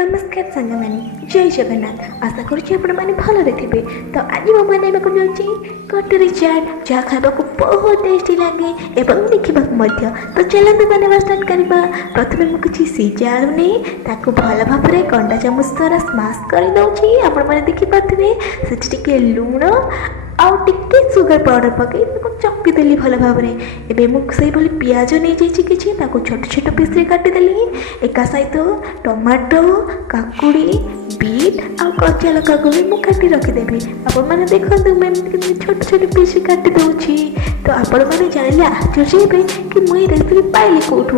नमस्कार सांग मैंने जय जगन्नाथ आशा करुँच मैंने भलरे थे। तो आज मैं बनवाक जाऊँगी कटोरी चाट जहाँ खावा बहुत टेस्टी लगे एवं देखा। तो चलते बनवा स्टार्ट करवा। प्रथम मुझे किसी सीझा आलू नहीं भल भाव में कंडा चामच द्वारा स्माश कर दूँगी। आपने देखिपे से लुण आउ टिके सुगर पाउडर पकई चक्की देली भल भाव में। एवं मुझे पियाज नहीं जाइए किसी छोट छोट पीस काटिदेली। एका सहित टमाटो काकुड़ी बीट आउ कच्चा लका को भी मुझे काटी रखीदेवी। आपने देखते मैं छोट छोट पीस काटी दूँगी। तो आपण मैंने जानले आश्चर्य कि मुझे रेसिपी पाइली कौटू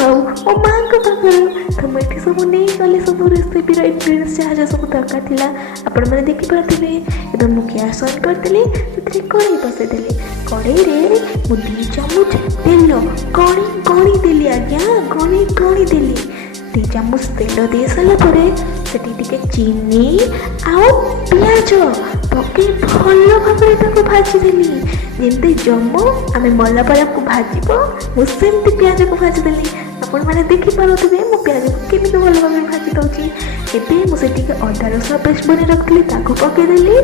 आउ मो माँ को पाखर। तो मुझे सब नहीं गली सब रेसिपी इंग्रेडिएंट्स जहाँ जहाँ सब दरकार था आपण मैंने देखिपे। एकदम मुझे गैस ऑन करदेली से कड़े बसईदेली। कड़े मुझे 2 चामच तेल गणी देली आज्ञा गणी देली। 2 चामच तेल दे सारापर से चीनी आउ पियाज पकई भल भाव भाजीदेली। जमी जम्मू आम मला बड़ा को भाजब मुझे पियाज को भाजीदेली। आपण मैंने देखिपे मो पियाज को केमी भल भाव भाजी दूसरी। एवं मुझे अदा रसुण पेस्ट बन रखी पकईदेली।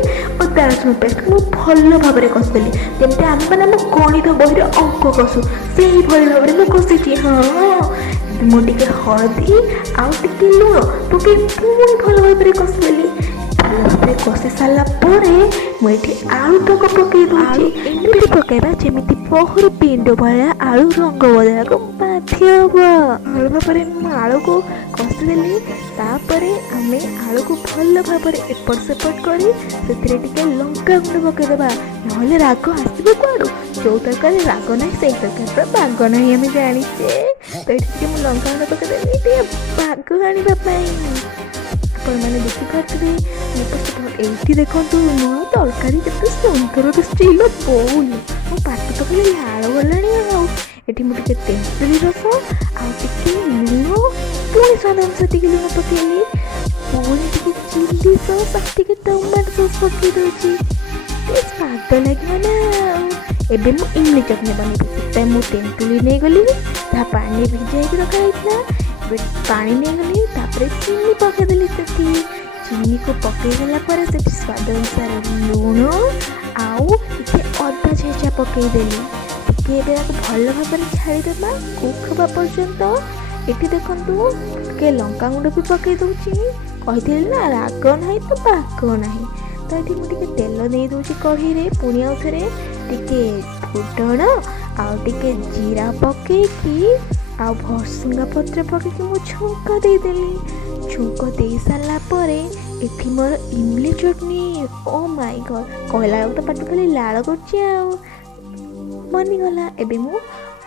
अदा रसुण पेस्ट मुझे भल भाव में कषिदेली जमी आम मैंने गणित बही अंक कषु से भाव में मुझे कषि। हाँ मुझे हलदी आउ टे लुण पकई पुणी भल भाव में कषिदेली। भल भाव में कषि सारापर मुझे आलू तक पकई दूसरी। एमती पकईवा जमी पहर पिंड भाया आलू रंग बदला को बाध्य हम। भल भाव में आलू को कषिदेली। तापर आम आलू को भल भाव में एपट सेपट कर लंका गुंड पकईदेवा ना राग आसो कौड़। जो तरकारी राग ना से तरकारी बाग ना आम जाचे। तो ये मुझे लंका गुंड पकईदेली बाग आने। आपने देखिपे ये देखो मो तरकारी के सुंदर स्टील बोल मो पाट तो खाली लाड़ गला। ये मुझे तेंतुली रस आटे लुण पुणी स्वाद अनुसार लुण पकईली। पुणी चिली सॉस आटे टमाटो सॉस पकई दूसरी स्वाद लगे ना। एवं मुझे इमली चटनी बनैबी मुझे तेंतुली नहीं गली पानी भिजाई रखा पानी नहीं गली। चीनी पकईदेली चीनी को पकईदेला से स्वाद अनुसार लुण आउ अदा छेचा पकईदेली। भल भाव में छाड़ीदेवा कुक हवा पर्यंत। ये देखु टे लंका गुंड भी पकई दूसरी कही ना राग ना तो बाग ना। तो ये मुझे तेल दे दूसरी कढ़ई पुणी आउ थे टे फुटण आउ टे जीरा पकईकी आ भरसुंगा पत्र पकईकी मु छुंक देदेली। छुंक दे सारापर ये मोर इमली चटनी ओ माय गॉड कहला तो पाट खाली लाड़ कर बनीगला। एवं मु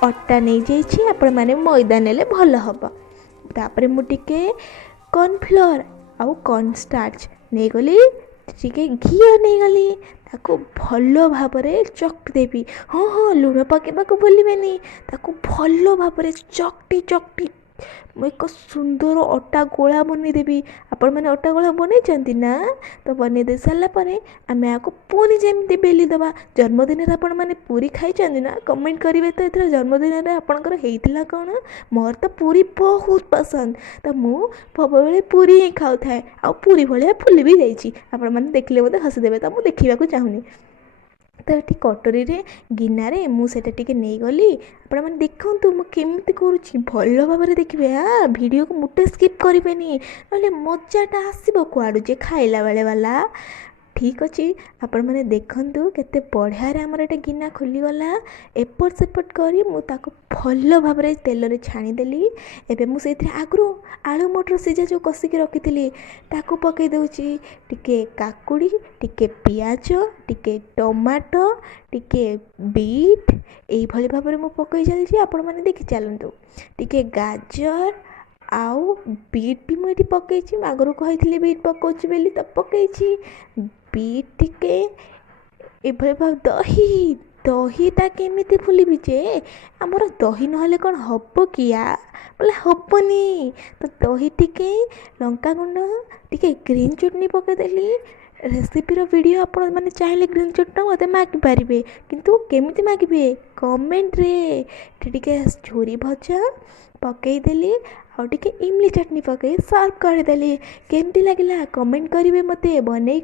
अटा नहीं जाइए आपण मैंने मैदा नेले भल हम। तापर मुझे कॉर्नफ्लोर आउ कॉर्नस्टार्च नहीं गली टे घी नहीं गली भल भाव में चकटिदेवी। हाँ हाँ लुण पकईवाक भूलें भल भाव में चकटी चकटी एक सुंदर अटा गोला बनईदेवी। आपण मैंने अटा गोला बनई ना। तो बनई दे सारापर आम आपको पुणी जमी बेलीदे। जन्मदिन आपण मैंने पूरी खाई ना कमेंट करेंगे। तो ये जन्मदिन आपंकर होता कौन मोर तो पूरी बहुत पसंद। तो मुझे पूरी ही खाऊ थाए आ पूरी भाया फुली भी जाइए। आपण मैंने देखले बोधे हसीदेवे तो मुझे देखा चाहूनी। तो ये कटोरी गिनारे मुझे नहीं गली। आपण मैंने देखु मुझे करुँच भल भाव में देखिए। हाँ वीडियो को मुटे स्किप करें ना मजाटा आसो कुआड़ू जे खाइला बेले वाला। ठीक अच्छे आपण मैंने देखु केते बढ़िया आमर ये गिना खोलीगला। एपट सेपट कर भल भाव में तेल में छाणीदेली। एवं मुझे आगु आलू मटर सीझा जो कषिकी रखी ताकू पकई दूसरी टिके काकुड़ी टिके पियाज टिके टमाटो टिके बीट यही भाव में मुझे पकई चलती। आपण मैंने देखी चलतु टिके गाजर आउ बीट भी मुझे पकई आगु कही बीट पकाउची बोली तो पकई बीट टिके ये भाव दही दहीटा केमी फुलबी जे आमर दही ना कौन हम किया बोले हेनी। तो दही टिके लंका गुंड टिके ग्रीन चटनी पकईदेली। रेसिपीर वीडियो आप मैंने चाहिए ग्रीन चटनी मत मागिपारे किंतु केमी मागे कमेंट रे टे झुरी भजा ପକେଇଦେଲି ଆଉ ଟିକେ ଇମଲି ଚଟଣି ପକେଇ ସର୍ଭ କରିଦେଲି। କେମିତି ଲାଗିଲା କମେଣ୍ଟ କରିବେ ମୋତେ। ବନେଇ